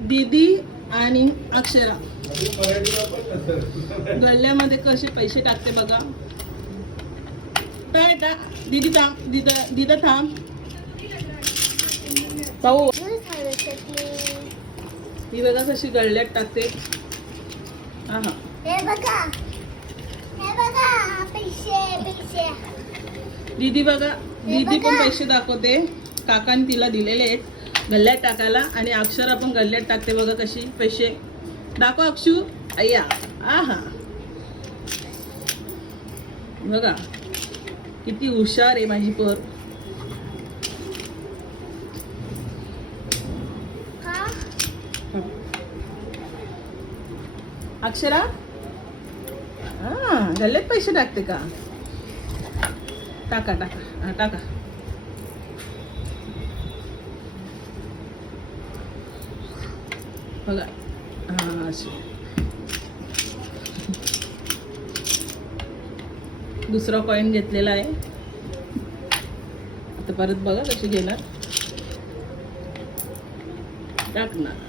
दीदी आणि अक्षरा गल्ल्यामध्ये कसे पैसे टाकते बघा. दीदी थांब, दीदा थांब पाहू. ही बघा कशी गल्ल्यात टाकते. हा हा हे बघा पैसे. दीदी बघा, दीदी पण पैसे दाखवते. काकाने तिला दिलेले आहेत गल्ल्यात टाकायला आणि अक्षरा पण गल्ल्यात टाकते बघा कशी पैसे. दाखव अक्षू. अय्या आहा बघा किती हुशार आहे माझी पोर. अक्षरा गल्ल्यात पैसे टाकते का. टाका टाका हा टाका. बघा हा अशी. दुसरा कॉईन घेतलेला आहे. आता परत बघा कशी घेणार. टाकणार.